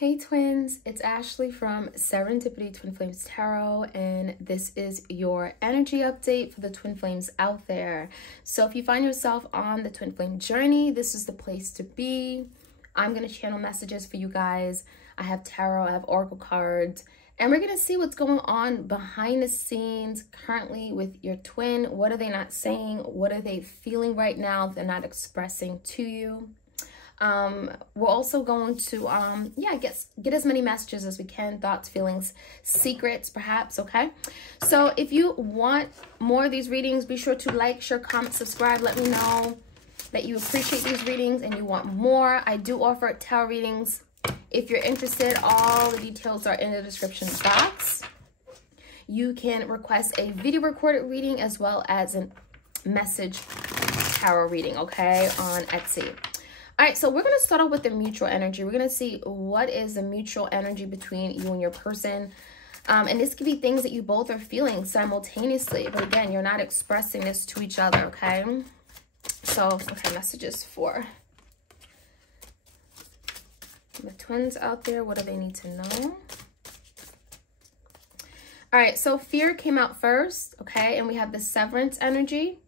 Hey twins, it's Ashley from Serendipity Twinflames Tarot, and this is your energy update for the twin flames out there. So if you find yourself on the twin flame journey, this is the place to be. I'm going to channel messages for you guys. I have tarot, I have oracle cards, and we're going to see what's going on behind the scenes currently with your twin. What are they not saying? What are they feeling right now they're not expressing to you? We're also going to, get as many messages as we can, thoughts, feelings, secrets, perhaps, okay? So if you want more of these readings, be sure to like, share, comment, subscribe. Let me know that you appreciate these readings and you want more. I do offer tarot readings. If you're interested, all the details are in the description box. You can request a video recorded reading as well as a message tarot reading, okay, on Etsy. All right, so we're going to start off with the mutual energy. We're going to see what is the mutual energy between you and your person. And this could be things that you both are feeling simultaneously. But again, you're not expressing this to each other, okay? So, okay, messages for the twins out there. What do they need to know? All right, so fear came out first, okay? And we have the severance energy.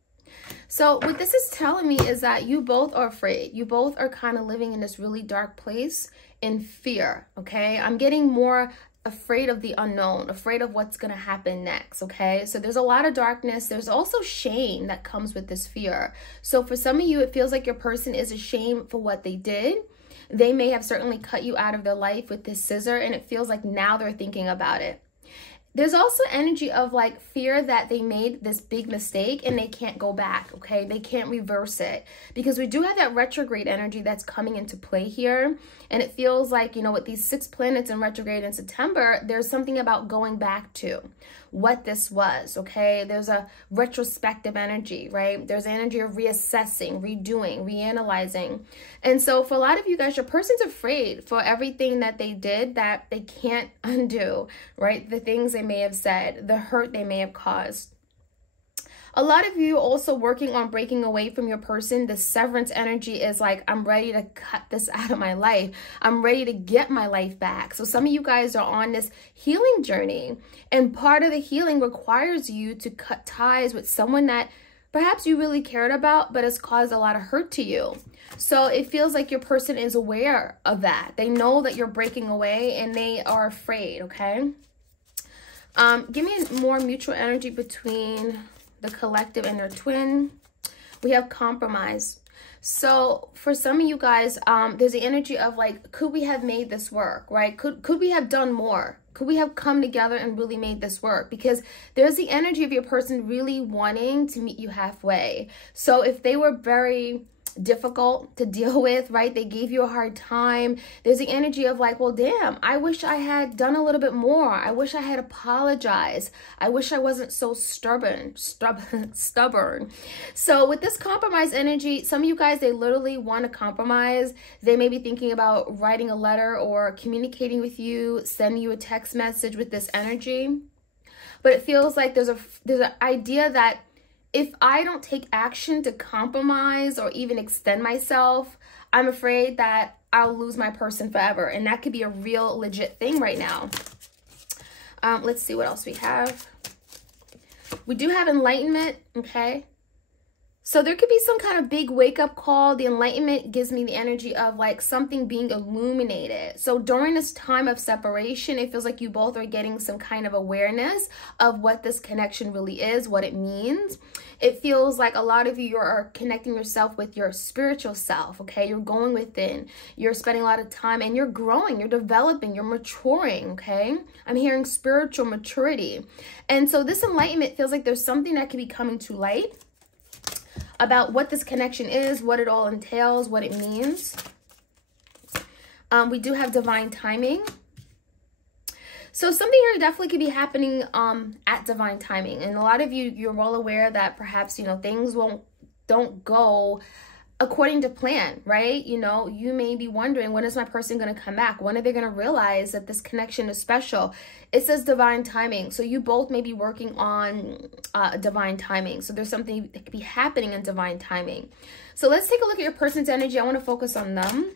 So what this is telling me is that you both are afraid. You both are kind of living in this really dark place in fear, okay? I'm getting more afraid of the unknown, afraid of what's going to happen next, okay? So there's a lot of darkness. There's also shame that comes with this fear. So for some of you, it feels like your person is ashamed for what they did. They may have certainly cut you out of their life with this scissor, and it feels like now they're thinking about it. There's also energy of like fear that they made this big mistake and they can't go back, okay? They can't reverse it because we do have that retrograde energy that's coming into play here. And it feels like, you know, with these 6 planets in retrograde in September, there's something about going back to what this was, okay? There's a retrospective energy, right? There's energy of reassessing, redoing, reanalyzing. And so for a lot of you guys, your person's afraid for everything that they did that they can't undo, right? The things they may have said, the hurt they may have caused. A lot of you also working on breaking away from your person. The severance energy is like, I'm ready to cut this out of my life. I'm ready to get my life back. So some of you guys are on this healing journey, and part of the healing requires you to cut ties with someone that perhaps you really cared about, but has caused a lot of hurt to you. So it feels like your person is aware of that. They know that you're breaking away and they are afraid, okay? Give me more mutual energy between the collective and their twin. We have compromise. So for some of you guys, there's the energy of like, could we have made this work, right? Could we have done more? Could we have come together and really made this work? Because there's the energy of your person really wanting to meet you halfway. So if they were very difficult to deal with, right? They gave you a hard time. There's the energy of like, well, damn, I wish I had done a little bit more. I wish I had apologized. I wish I wasn't so stubborn. So with this compromise energy, some of you guys, they literally want to compromise. They may be thinking about writing a letter or communicating with you, sending you a text message with this energy. But it feels like there's an idea that if I don't take action to compromise or even extend myself, I'm afraid that I'll lose my person forever. And that could be a real legit thing right now. Let's see what else we have. We do have enlightenment, okay? So there could be some kind of big wake-up call. The enlightenment gives me the energy of like something being illuminated. So during this time of separation, it feels like you both are getting some kind of awareness of what this connection really is, what it means. It feels like a lot of you are connecting yourself with your spiritual self, okay? You're going within. You're spending a lot of time and you're growing, you're developing, you're maturing, okay? I'm hearing spiritual maturity. And so this enlightenment feels like there's something that could be coming to light about what this connection is, what it all entails, what it means. We do have divine timing. So something here definitely could be happening at divine timing. And a lot of you, you're well aware that perhaps, you know, things don't go according to plan, right? You know, you may be wondering, when is my person going to come back? When are they going to realize that this connection is special? It says divine timing. So you both may be working on divine timing. So there's something that could be happening in divine timing. So let's take a look at your person's energy. I want to focus on them.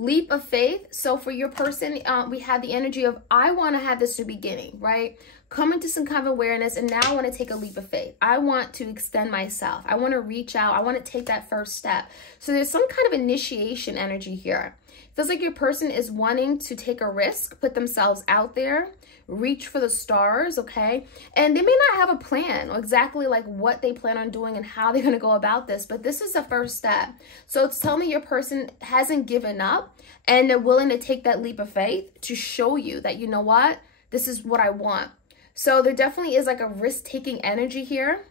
Leap of faith. So for your person, we have the energy of, I want to have this new beginning, right? Come into some kind of awareness, and now I want to take a leap of faith. I want to extend myself. I want to reach out. I want to take that first step. So there's some kind of initiation energy here. Feels like your person is wanting to take a risk, put themselves out there, reach for the stars, okay? And they may not have a plan or exactly like what they plan on doing and how they're going to go about this, but this is the first step. So it's telling me your person hasn't given up and they're willing to take that leap of faith to show you that, you know what, this is what I want. So there definitely is like a risk-taking energy here.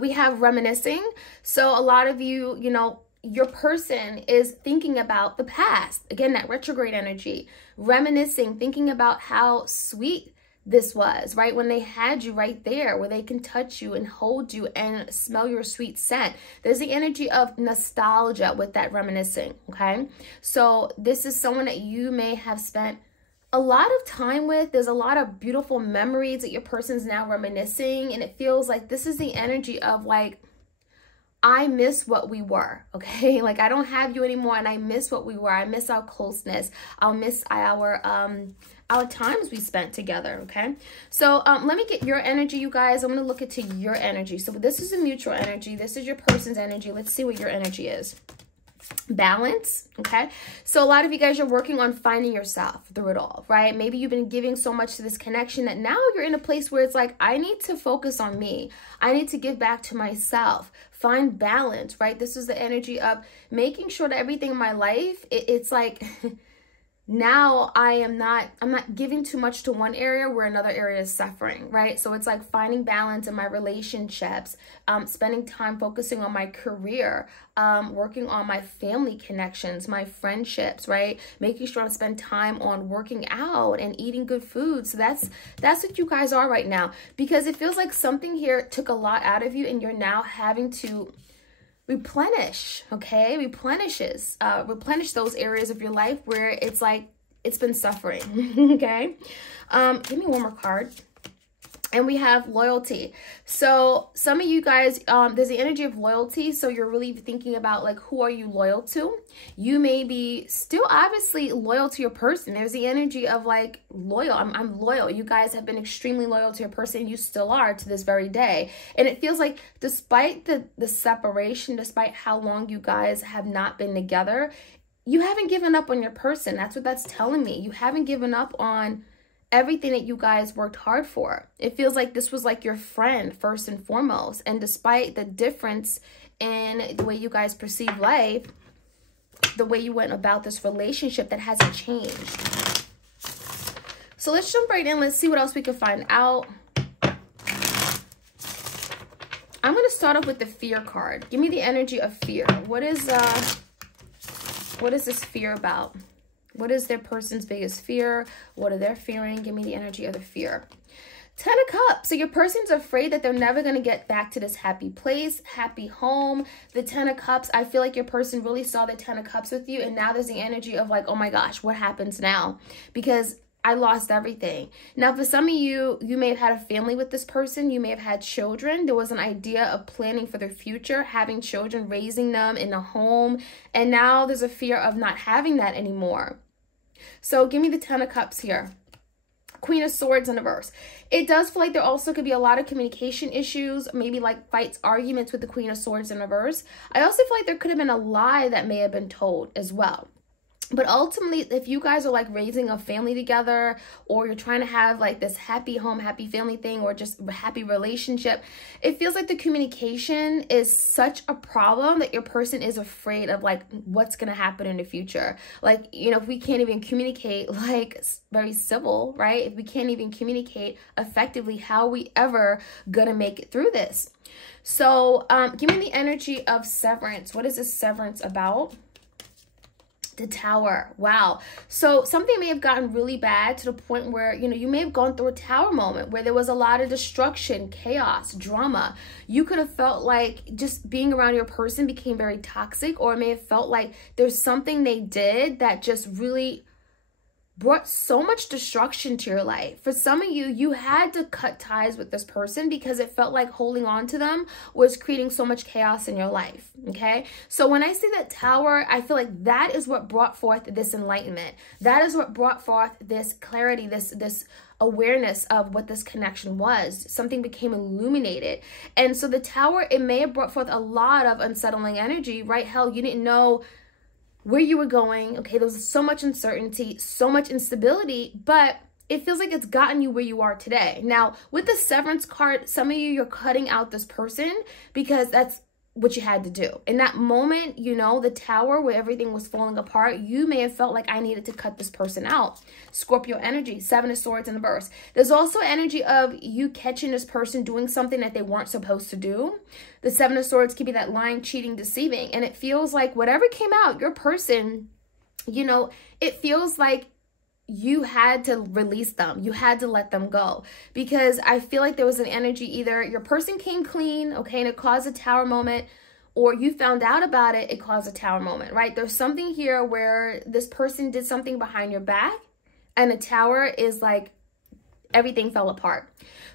We have reminiscing. So a lot of you, you know, your person is thinking about the past. Again, that retrograde energy, reminiscing, thinking about how sweet this was, right? When they had you right there, where they can touch you and hold you and smell your sweet scent. There's the energy of nostalgia with that reminiscing, okay? So this is someone that you may have spent a lot of time with. There's a lot of beautiful memories that your person's now reminiscing, and it feels like this is the energy of like, I miss what we were, okay? Like, I don't have you anymore, and I miss what we were. I miss our closeness. I'll miss our times we spent together, okay? So let me get your energy, you guys. I'm going to look into your energy. So this is a mutual energy. This is your person's energy. Let's see what your energy is. Balance, okay? So a lot of you guys are working on finding yourself through it all, right? Maybe you've been giving so much to this connection that now you're in a place where it's like, I need to focus on me. I need to give back to myself. Find balance, right? This is the energy of making sure that everything in my life, it's like now I'm not giving too much to one area where another area is suffering, right? So it's like finding balance in my relationships, spending time focusing on my career, working on my family connections, my friendships, right? Making sure I spend time on working out and eating good food. So that's what you guys are right now, because it feels like something here took a lot out of you and you're now having to replenish, okay? Replenish those areas of your life where it's like it's been suffering, okay? Give me one more card. And we have loyalty. So some of you guys, there's the energy of loyalty. So you're really thinking about like, who are you loyal to? You may be still obviously loyal to your person. There's the energy of like loyal. I'm loyal. You guys have been extremely loyal to your person. You still are to this very day. And it feels like despite the separation, despite how long you guys have not been together, you haven't given up on your person. That's what that's telling me. You haven't given up on everything that you guys worked hard for. It feels like this was like your friend first and foremost. And despite the difference in the way you guys perceive life, the way you went about this relationship, that hasn't changed. So let's jump right in. Let's see what else we can find out. I'm going to start off with the fear card. Give me the energy of fear. What is this fear about? What is their person's biggest fear? What are they fearing? Give me the energy of the fear. 10 of Cups. So your person's afraid that they're never going to get back to this happy place, happy home. The 10 of Cups, I feel like your person really saw the 10 of Cups with you. And now there's the energy of like, oh my gosh, what happens now? Because I lost everything. Now, for some of you, you may have had a family with this person. You may have had children. There was an idea of planning for their future, having children, raising them in a home. And now there's a fear of not having that anymore. So give me the 10 of Cups here. Queen of Swords in reverse. It does feel like there also could be a lot of communication issues, maybe like fights, arguments with the Queen of Swords in reverse. I also feel like there could have been a lie that may have been told as well. But ultimately, if you guys are like raising a family together, or you're trying to have like this happy home, happy family thing, or just a happy relationship, it feels like the communication is such a problem that your person is afraid of like what's going to happen in the future. Like, you know, if we can't even communicate like very civil, right? If we can't even communicate effectively, how are we ever going to make it through this? So give me the energy of severance. What is this severance about? The Tower. Wow. So something may have gotten really bad to the point where, you know, you may have gone through a tower moment where there was a lot of destruction, chaos, drama. You could have felt like just being around your person became very toxic, or it may have felt like there's something they did that just really brought so much destruction to your life. For some of you, you had to cut ties with this person because it felt like holding on to them was creating so much chaos in your life, okay? So when I say that Tower, I feel like that is what brought forth this enlightenment. That is what brought forth this clarity, this awareness of what this connection was. Something became illuminated. And so the Tower, it may have brought forth a lot of unsettling energy, right? Hell, you didn't know where you were going. Okay, there was so much uncertainty, so much instability, but it feels like it's gotten you where you are today. Now, with the Severance card, some of you, you're cutting out this person because that's what you had to do. In that moment, you know, the Tower where everything was falling apart, you may have felt like I needed to cut this person out. Scorpio energy, 7 of Swords in the verse. There's also energy of you catching this person doing something that they weren't supposed to do. The 7 of Swords could be that lying, cheating, deceiving. And it feels like whatever came out, your person, you know, it feels like you had to release them. You had to let them go, because I feel like there was an energy, either your person came clean, okay, and it caused a Tower moment, or you found out about it, it caused a Tower moment, right? There's something here where this person did something behind your back, and a Tower is like everything fell apart.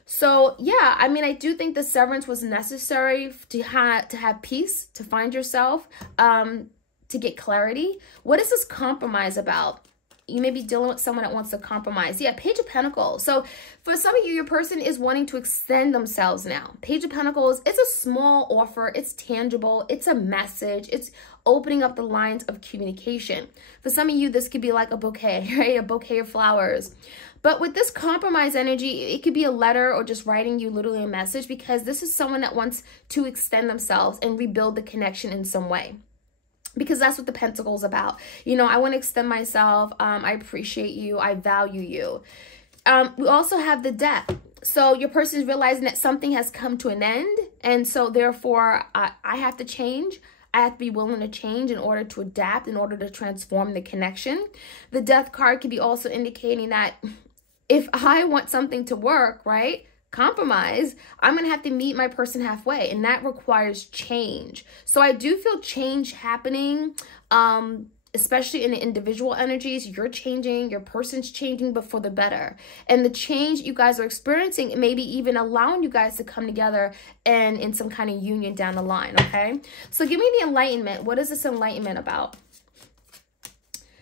So yeah, I mean, I do think the severance was necessary to have peace, to find yourself, to get clarity. What is this compromise about? You may be dealing with someone that wants to compromise. Yeah, Page of Pentacles. So for some of you, your person is wanting to extend themselves now. Page of Pentacles, it's a small offer. It's tangible. It's a message. It's opening up the lines of communication. For some of you, this could be like a bouquet, right? A bouquet of flowers. But with this compromise energy, it could be a letter or just writing you literally a message, because this is someone that wants to extend themselves and rebuild the connection in some way. Because that's what the Pentacle is about. You know, I want to extend myself. I appreciate you. I value you. We also have the Death. So your person is realizing that something has come to an end. And so therefore, I have to change. I have to be willing to change in order to adapt, in order to transform the connection. The Death card could be also indicating that if I want something to work, right? Compromise, I'm going to have to meet my person halfway, and that requires change. So I do feel change happening, especially in the individual energies. You're changing, your person's changing, but for the better. And the change you guys are experiencing, maybe even allowing you guys to come together and in some kind of union down the line, okay? So give me the enlightenment. What is this enlightenment about?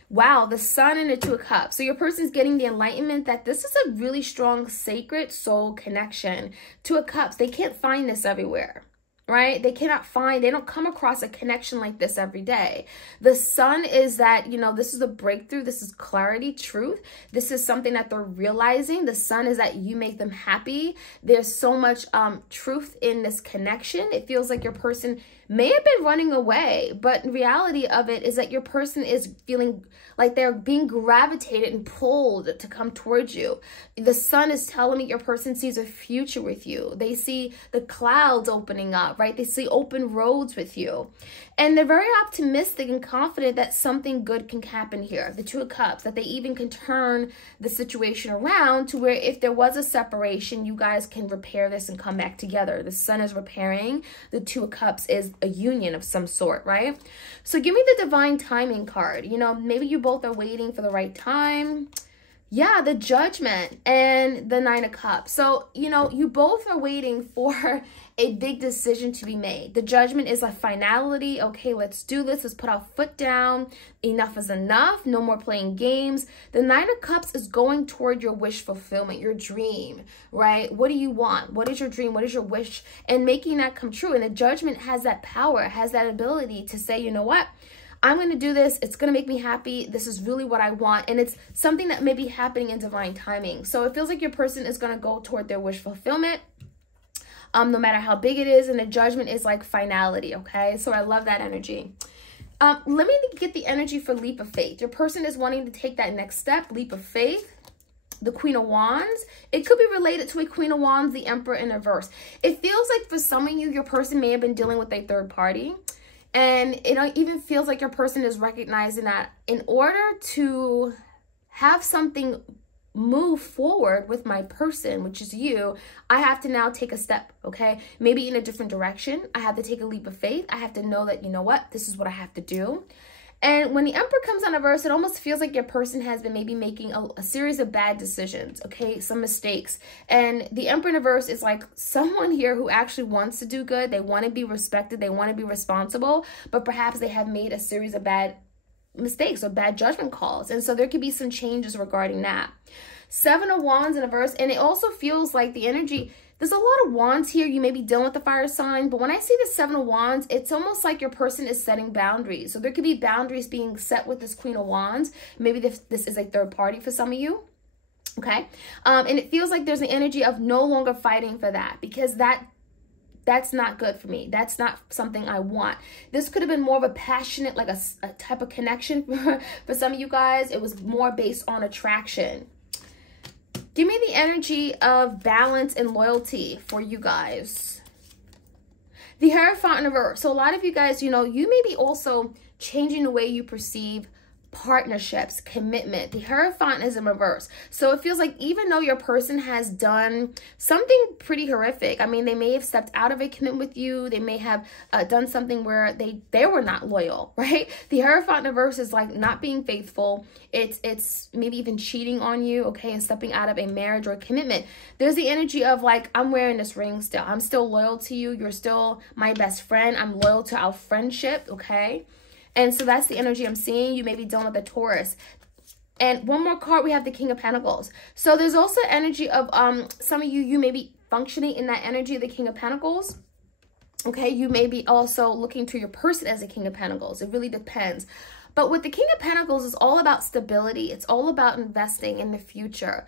Wow, the Sun and the Two of Cups. So your person's getting the enlightenment that this is a really strong sacred soul connection. Two of Cups, they can't find this everywhere, right? They don't come across a connection like this every day. The Sun is that, you know, this is a breakthrough. This is clarity, truth. This is something that they're realizing. The Sun is that you make them happy. There's so much truth in this connection. It feels like your person may have been running away, but in reality of it is that your person is feeling like they're being gravitated and pulled to come towards you. The Sun is telling me your person sees a future with you. They see the clouds opening up, right? They see open roads with you. And they're very optimistic and confident that something good can happen here. The Two of Cups, that they even can turn the situation around to where if there was a separation, you guys can repair this and come back together. The Sun is repairing. The Two of Cups is a union of some sort, right? So give me the Divine Timing card. You know, maybe you both are waiting for the right time. Yeah, the Judgment and the Nine of Cups. So, you know, you both are waiting for a big decision to be made. The Judgment is a finality. Okay, let's do this. Let's put our foot down. Enough is enough. No more playing games. The Nine of Cups is going toward your wish fulfillment, your dream, right? What do you want? What is your dream? What is your wish? And making that come true. And the Judgment has that power, has that ability to say, you know what? I'm going to do this. It's going to make me happy. This is really what I want. And it's something that may be happening in divine timing. So it feels like your person is going to go toward their wish fulfillment, no matter how big it is. And the Judgment is like finality, okay? So I love that energy. Let me get the energy for leap of faith. Your person is wanting to take that next step, leap of faith. The Queen of Wands, it could be related to a Queen of Wands, the Emperor in reverse. It feels like for some of you, your person may have been dealing with a third party. And it even feels like your person is recognizing that in order to have something move forward with my person, which is you, I have to now take a step, okay? Maybe in a different direction. I have to take a leap of faith. I have to know that, you know what, this is what I have to do. And when the Emperor comes on reverse, it almost feels like your person has been maybe making a series of bad decisions, okay, some mistakes. And the Emperor in reverse is like someone here who actually wants to do good. They want to be respected. They want to be responsible, but perhaps they have made a series of bad mistakes or bad judgment calls. And so there could be some changes regarding that. 7 of Wands in reverse, and it also feels like the energy, there's a lot of wands here. You may be dealing with the fire sign, but when I see the 7 of Wands, it's almost like your person is setting boundaries. So there could be boundaries being set with this Queen of Wands. Maybe this is a third party for some of you. Okay. And it feels like there's an energy of no longer fighting for that, because that's not good for me. That's not something I want. This could have been more of a passionate, like a type of connection for some of you guys. It was more based on attraction. Give me the energy of balance and loyalty for you guys. The Hierophant in reverse. So a lot of you guys, you know, you may be also changing the way you perceive partnerships, commitment. The Hierophant is in reverse. So it feels like even though your person has done something pretty horrific, I mean, they may have stepped out of a commitment with you. They may have done something where they were not loyal, right? The Hierophant in reverse is like not being faithful. It's maybe even cheating on you, okay, and stepping out of a marriage or a commitment. There's the energy of like, I'm wearing this ring still. I'm still loyal to you. You're still my best friend. I'm loyal to our friendship, okay? And so that's the energy I'm seeing. You may be dealing with a Taurus. And one more card, we have the King of Pentacles. So there's also energy of some of you may be functioning in that energy of the King of Pentacles. Okay, you may be also looking to your person as a King of Pentacles. It really depends. But with the King of Pentacles, it's all about stability. It's all about investing in the future.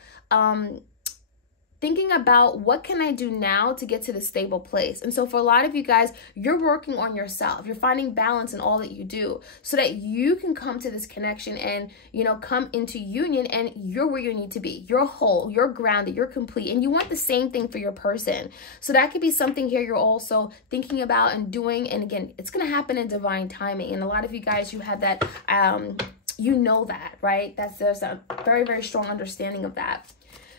Thinking about what can I do now to get to the stable place. And so for a lot of you guys, you're working on yourself. You're finding balance in all that you do so that you can come to this connection and, you know, come into union and you're where you need to be. You're whole, you're grounded, you're complete. And you want the same thing for your person. So that could be something here you're also thinking about and doing. And again, it's going to happen in divine timing. And a lot of you guys, you have that, you know that, right? There's a very, very strong understanding of that.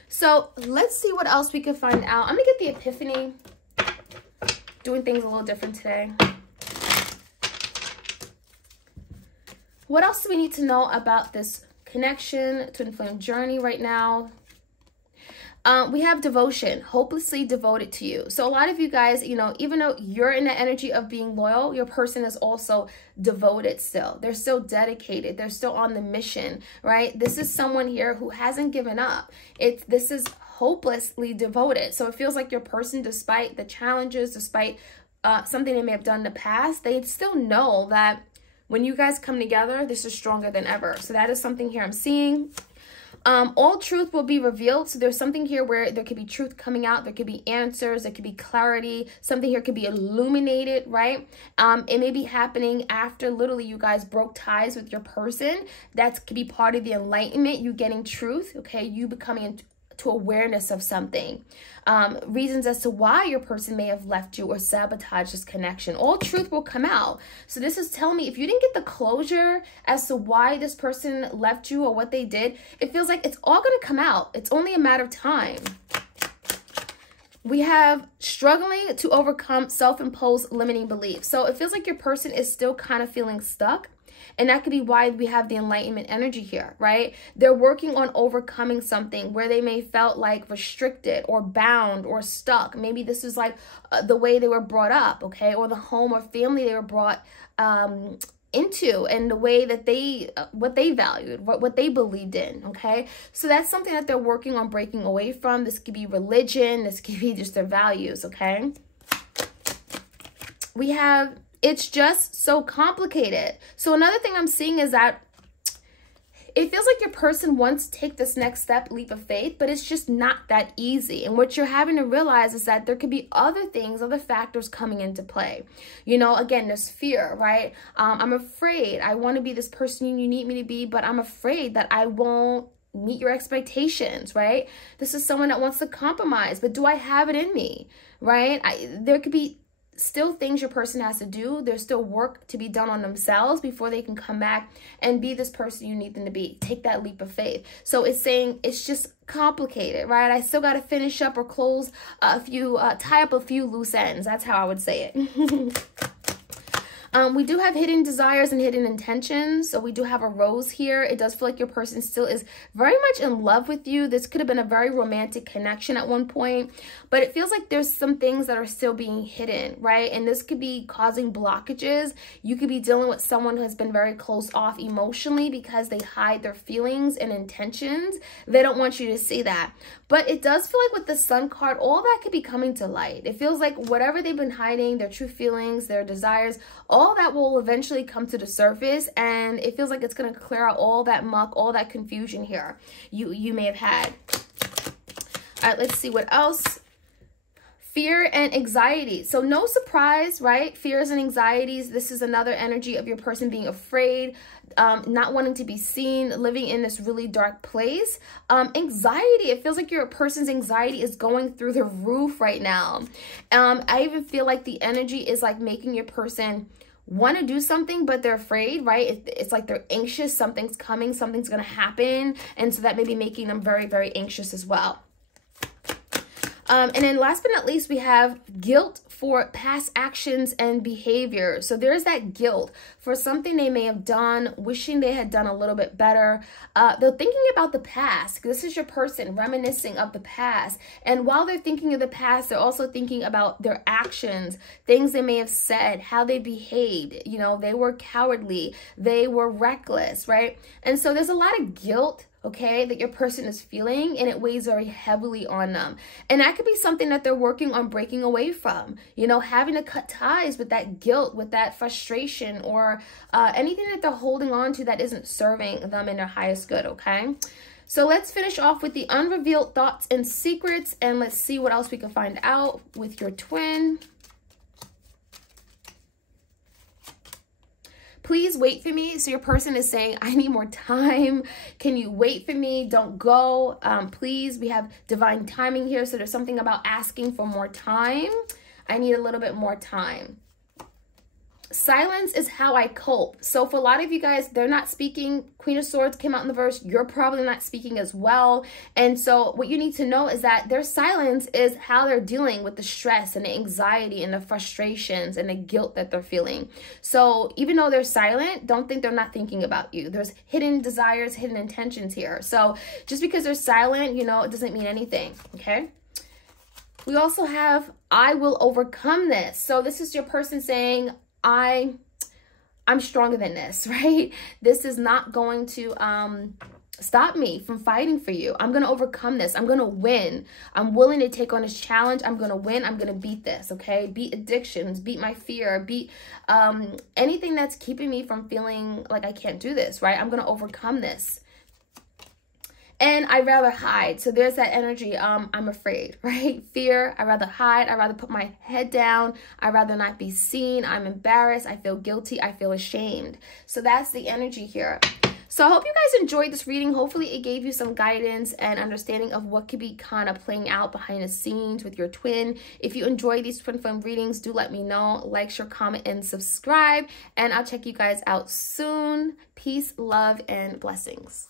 So let's see what else we can find out. I'm going to get the Epiphany. Doing things a little different today. What else do we need to know about this connection, twin flame journey right now? We have devotion, hopelessly devoted to you. So a lot of you guys, you know, even though you're in the energy of being loyal, your person is also devoted still. They're still dedicated. They're still on the mission, right? This is someone here who hasn't given up. This is hopelessly devoted. So it feels like your person, despite the challenges, despite something they may have done in the past, they still know that when you guys come together, this is stronger than ever. So that is something here I'm seeing. All truth will be revealed. So there's something here where there could be truth coming out. There could be answers. There could be clarity. Something here could be illuminated, right? It may be happening after literally you guys broke ties with your person. That could be part of the enlightenment. You getting truth, okay? You becoming to awareness of something. Reasons as to why your person may have left you or sabotaged this connection. All truth will come out. So this is telling me if you didn't get the closure as to why this person left you or what they did, it feels like it's all going to come out. It's only a matter of time. We have struggling to overcome self-imposed limiting beliefs. So it feels like your person is still kind of feeling stuck. And that could be why we have the enlightenment energy here, right? They're working on overcoming something where they may felt like restricted or bound or stuck. Maybe this is like the way they were brought up, okay? Or the home or family they were brought into and the way that what they valued, what they believed in, okay? So that's something that they're working on breaking away from. This could be religion. This could be just their values, okay? We have... it's just so complicated. So another thing I'm seeing is that it feels like your person wants to take this next step, leap of faith, but it's just not that easy. And what you're having to realize is that there could be other things, other factors coming into play. You know, again, there's fear, right? I'm afraid. I want to be this person you need me to be, but I'm afraid that I won't meet your expectations, right? This is someone that wants to compromise, but do I have it in me, right? There could be still things your person has to do. There's still work to be done on themselves before they can come back and be this person you need them to be. Take that leap of faith. So it's saying it's just complicated, right? I still got to finish up or close a few, tie up a few loose ends. That's how I would say it. We do have hidden desires and hidden intentions. So we do have a rose here. It does feel like your person still is very much in love with you. This could have been a very romantic connection at one point, but it feels like there's some things that are still being hidden, right? And this could be causing blockages. You could be dealing with someone who has been very closed off emotionally because they hide their feelings and intentions. They don't want you to see that. But it does feel like with the Sun card, all that could be coming to light. It feels like whatever they've been hiding, their true feelings, their desires, all that will eventually come to the surface. And it feels like it's going to clear out all that muck, all that confusion here you may have had. All right, let's see what else. Fear and anxiety. So no surprise, right? Fears and anxieties. This is another energy of your person being afraid, not wanting to be seen, living in this really dark place. Anxiety. It feels like your person's anxiety is going through the roof right now. I even feel like the energy is like making your person want to do something, but they're afraid, right? It's like they're anxious. Something's coming. Something's going to happen. And so that may be making them very, very anxious as well. And then last but not least, we have guilt for past actions and behavior. So there's that guilt for something they may have done, wishing they had done a little bit better. They're thinking about the past. This is your person reminiscing of the past. And while they're thinking of the past, they're also thinking about their actions, things they may have said, how they behaved. You know, they were cowardly, they were reckless, right? And so there's a lot of guilt, okay, that your person is feeling, and it weighs very heavily on them. And that could be something that they're working on breaking away from, you know, having to cut ties with that guilt, with that frustration, or anything that they're holding on to that isn't serving them in their highest good, okay? So let's finish off with the unrevealed thoughts and secrets, and let's see what else we can find out with your twin. Please wait for me. So your person is saying, I need more time. Can you wait for me? Don't go. Please, we have divine timing here. So there's something about asking for more time. I need a little bit more time. Silence is how I cope. So for a lot of you guys, they're not speaking. Queen of Swords came out in the verse. You're probably not speaking as well. And so what you need to know is that their silence is how they're dealing with the stress and the anxiety and the frustrations and the guilt that they're feeling. So even though they're silent, don't think they're not thinking about you. There's hidden desires, hidden intentions here. So just because they're silent, you know, it doesn't mean anything, okay? We also have, I will overcome this. So this is your person saying, I'm stronger than this, right? This is not going to stop me from fighting for you. I'm going to overcome this. I'm going to win. I'm willing to take on this challenge. I'm going to win. I'm going to beat this, okay? Beat addictions, beat my fear, beat anything that's keeping me from feeling like I can't do this, right? I'm going to overcome this. And I'd rather hide. So there's that energy. I'm afraid, right? Fear. I'd rather hide. I'd rather put my head down. I'd rather not be seen. I'm embarrassed. I feel guilty. I feel ashamed. So that's the energy here. So I hope you guys enjoyed this reading. Hopefully it gave you some guidance and understanding of what could be kind of playing out behind the scenes with your twin. If you enjoy these twin flame readings, do let me know. Like, share, comment, and subscribe. And I'll check you guys out soon. Peace, love, and blessings.